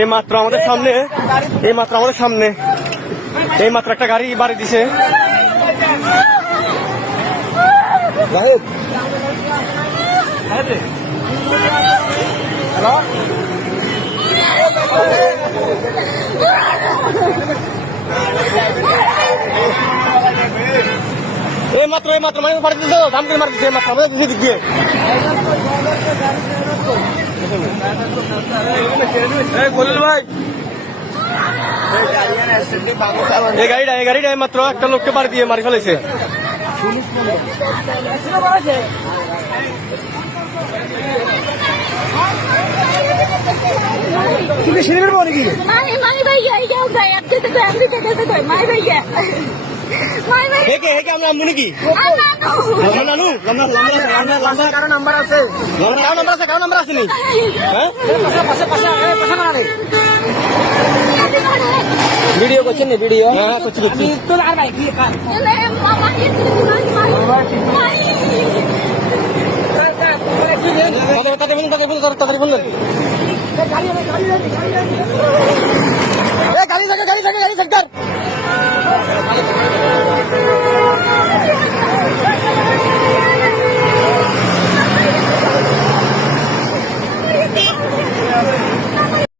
এই মাত্র আমাদের সামনে এই মাত্র একটা গাড়ি বাড়ি দিছে। এই মাত্র মানে বাড়ি দিছে, দাম করে মারি দিছে মাত্র আমাদের দিছে দিক দিয়ে। ভাই এই গাড়িটা মাত্র একটা লোককে বাড়ি দিয়ে মারি ফেলেছে। আমরা নাকি কারো নাম্বার আছে নি? ভিডিও করছেন না? ভিডিও করছি। তাড়াতাড়ি বললেন গাড়ি থাকে